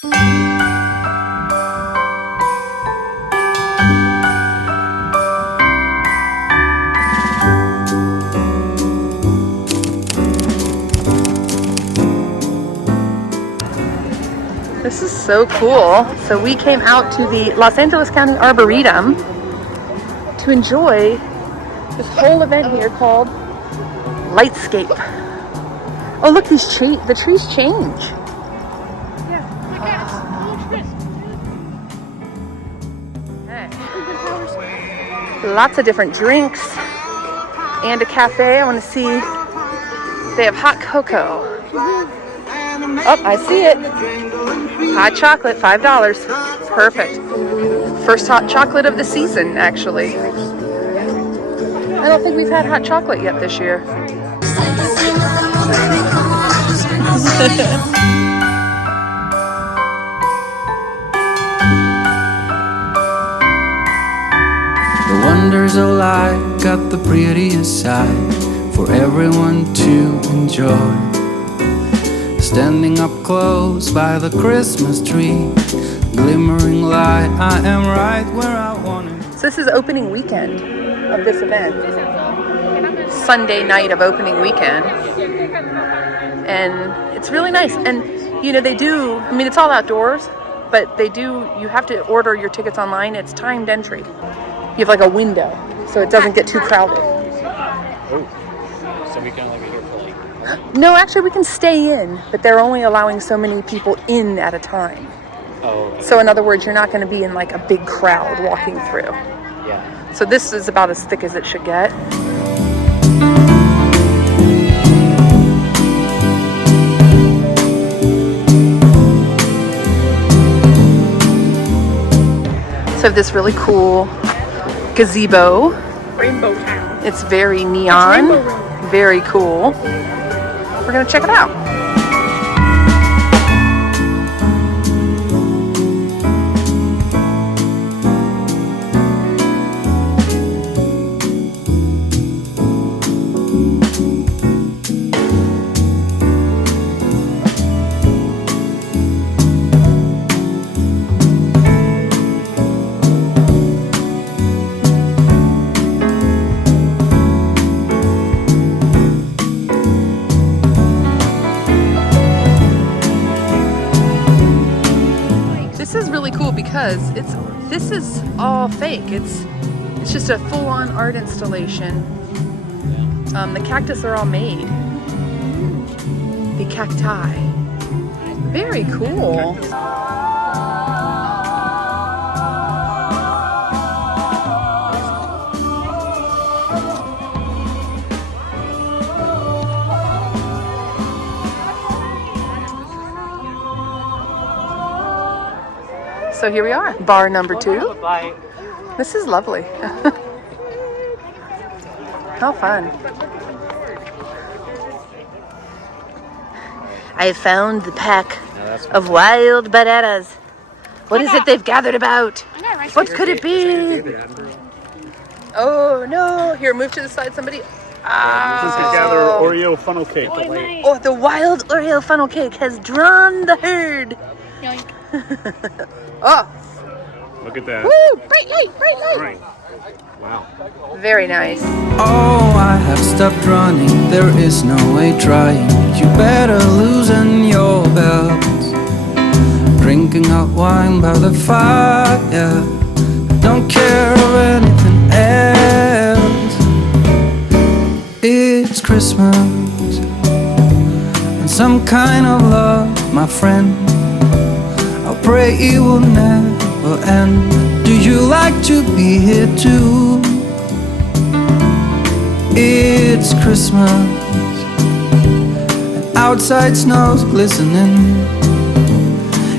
This is so cool. So we came out to the Los Angeles County Arboretum to enjoy this whole event here called Lightscape. Oh look, the trees change. Yeah, Okay. Lots of different drinks and a cafe. I want to see if they have hot cocoa. Oh, I see it. Hot chocolate, $5. Perfect. First hot chocolate of the season, actually. I don't think we've had hot chocolate yet this year. The wonders of life got the prettiest side for everyone to enjoy. Standing up close by the Christmas tree, glimmering light, I am right where I want it. So this is opening weekend of this event. Sunday night of opening weekend. And it's really nice. And you know, they do, I mean, it's all outdoors, but they do, you have to order your tickets online. It's timed entry. You have like a window, so it doesn't get too crowded. Oh, so we can only be here for like... No, actually we can stay in, but they're only allowing so many people in at a time. Oh. Okay. So in other words, you're not going to be in like a big crowd walking through. Yeah. So this is about as thick as it should get. So I have this really cool gazebo. Rainbow Town. It's very neon, very cool. We're gonna check it out. Because this is all fake. It's just a full-on art installation. The cactus are all made. The cacti. Very cool. So here we are, bar number 2. This is lovely. How fun. I found the pack of wild bananas. What is it they've gathered about? What could it be? Oh no, here, move to the side, somebody. Since we gather Oreo funnel cake. Oh, the wild Oreo funnel cake has drawn the herd. Oh! Look at that. Woo! Bright light! Bright light! Right. Wow. Very nice. Oh, I have stopped running, there is no way trying. You better loosen your belt. Drinking hot wine by the fire, don't care of anything else. It's Christmas and some kind of love, my friend. I pray it will never end. Do you like to be here too? It's Christmas and outside snow's glistening.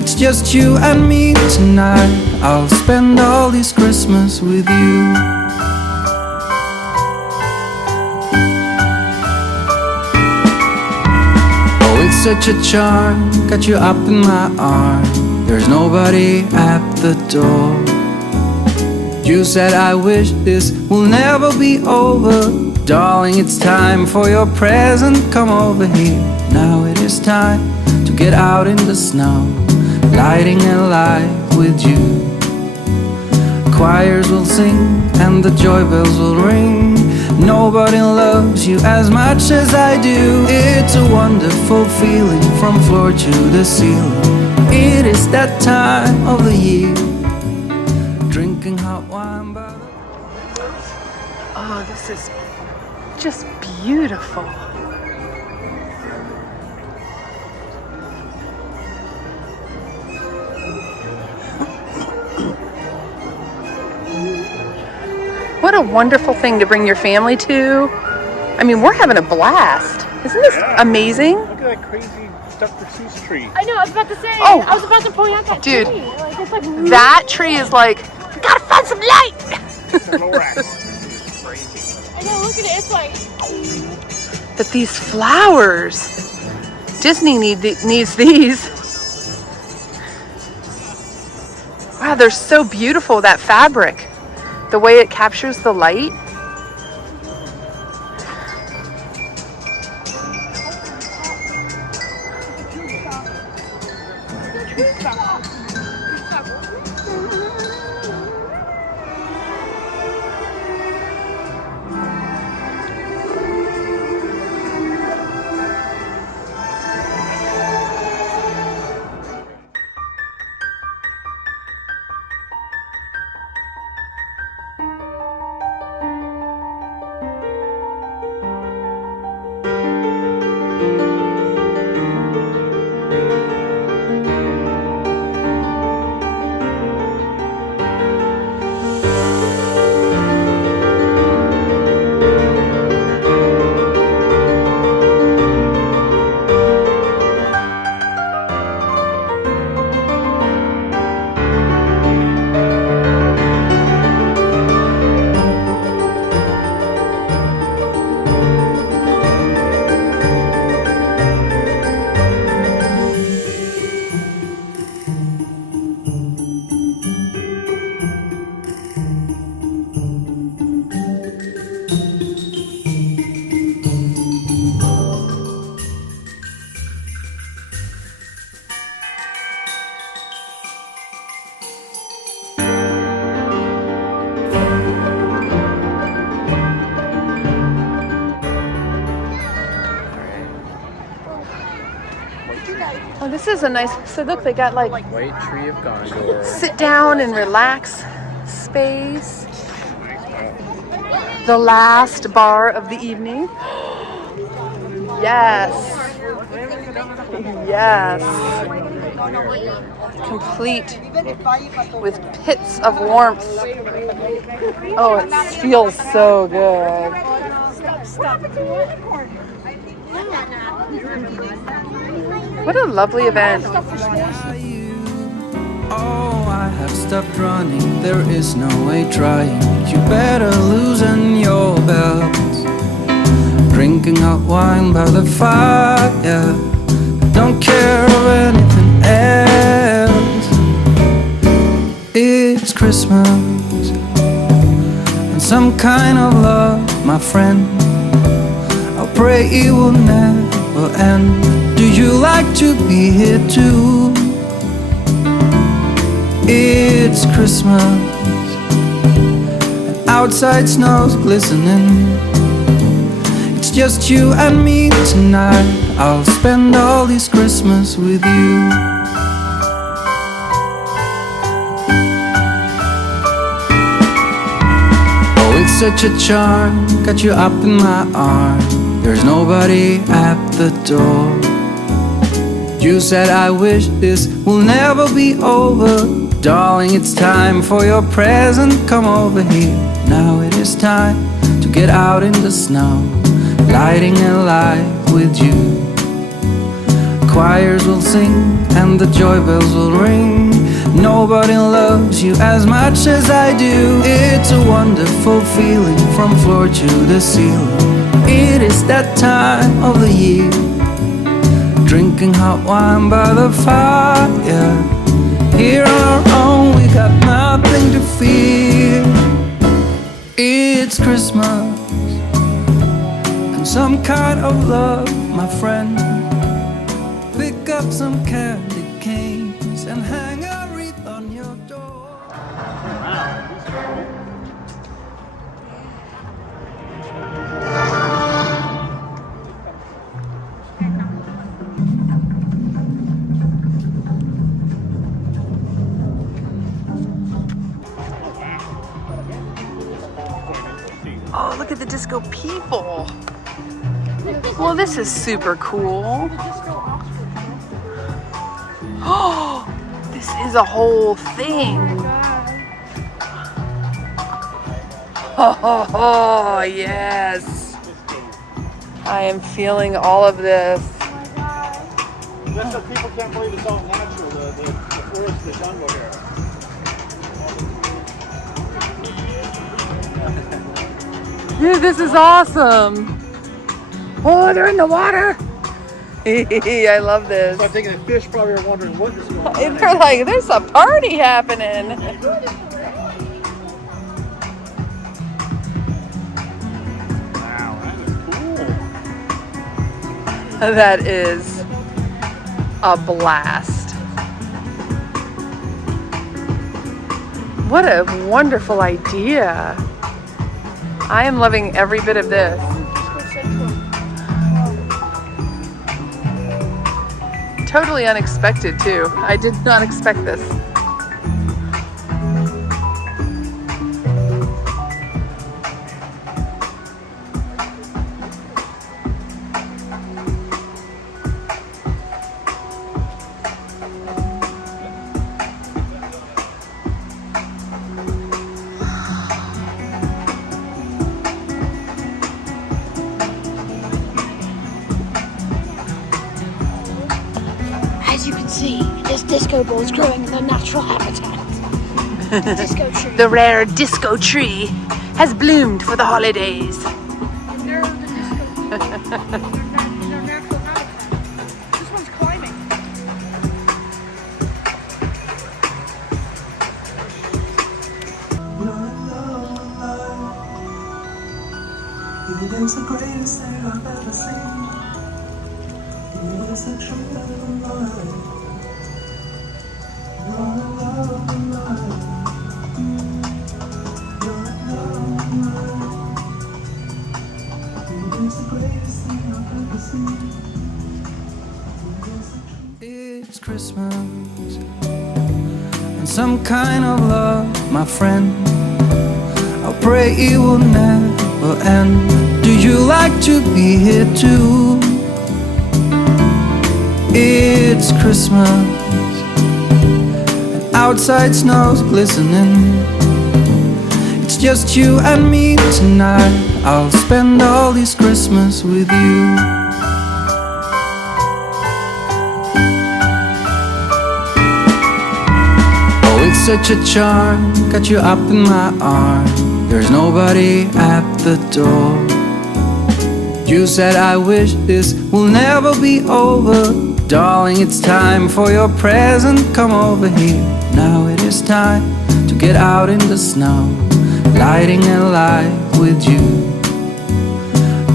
It's just you and me tonight. I'll spend all this Christmas with you. Oh, it's such a charm, got you up in my arm. There's nobody at the door. You said I wish this will never be over. Darling, it's time for your present. Come over here. Now it is time to get out in the snow. lighting a light with you. Choirs will sing and the joy bells will ring. Nobody loves you as much as I do. It's a wonderful feeling from floor to the ceiling. It is that time of the year, drinking hot wine by the... Oh, this is just beautiful. What a wonderful thing to bring your family to. I mean, we're having a blast. Isn't this amazing? Look at that crazy Dr. Seuss tree. I know, I was about to say. Oh. I was about to point out that Dude, tree. Like, it's like that tree is like, we gotta find some light. The Lorax. Crazy. I know, look at it. It's like. But these flowers, Disney needs these. Wow, they're so beautiful, that fabric. The way it captures the light. Oh, this is a nice, so look, they got like White Tree of Gondor. sit down and relax space. The last bar of the evening. Yes. Yes. Complete with pits of warmth. Oh, it feels so good. What a lovely event. Oh, I have stopped running, there is no way trying. You better loosen your belt. Drinking hot wine by the fire, don't care of anything else. It's Christmas and some kind of love, my friend. I'll pray it will never end. Do you like to be here too? It's Christmas and outside snow's glistening. It's just you and me tonight. I'll spend all this Christmas with you. Oh, it's such a charm, got you up in my arms. There's nobody at the door. You said I wish this will never be over. Darling, it's time for your present. Come over here. Now it is time to get out in the snow, lighting a light with you. Choirs will sing and the joy bells will ring. Nobody loves you as much as I do. It's a wonderful feeling from floor to the ceiling. It is that time of the year, drinking hot wine by the fire. Here on our own, we got nothing to fear. It's Christmas and some kind of love, my friend. Pick up some candy canes and look at the disco people. Well, this is super cool. Oh, this is a whole thing. Oh, yes. I am feeling all of this. That's what people can't believe it's all natural, the forest, the jungle here. Dude, this is awesome. Oh, they're in the water. I love this. So I'm thinking the fish probably are wondering what is going on. They're like, there's a party happening. Wow, that is cool. That is a blast. What a wonderful idea. I am loving every bit of this. Totally unexpected too. I did not expect this. As you can see, this disco ball is growing in their natural habitat. The disco tree. The rare disco tree has bloomed for the holidays. They're the disco tree. They're their natural habitat. This one's climbing. It is the greatest thing I've ever seen. It is the truth of the life. You're love of life. You're love of life. It is the greatest thing I've ever seen. It's Christmas and some kind of love, my friend. I'll pray it will never end. Do you like to be here too? It's Christmas and outside snow's glistening. It's just you and me tonight. I'll spend all this Christmas with you. Oh, it's such a charm, got you up in my arms. There's nobody at the door. You said I wish this will never be over. Darling, it's time for your present. Come over here. Now it is time to get out in the snow, lighting a light with you.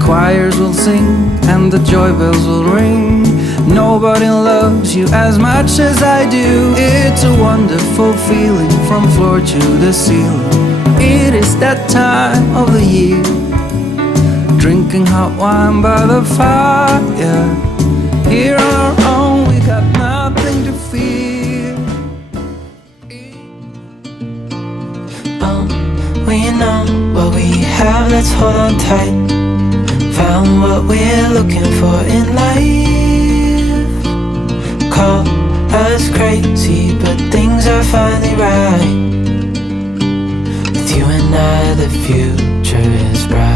Choirs will sing and the joy bells will ring. Nobody loves you as much as I do. It's a wonderful feeling from floor to the ceiling. It is that time of the year, drinking hot wine by the fire. Here on our own, we got nothing to fear. We know what we have, let's hold on tight. Found what we're looking for in life. Call us crazy, but things are finally right. With you and I, the future is bright.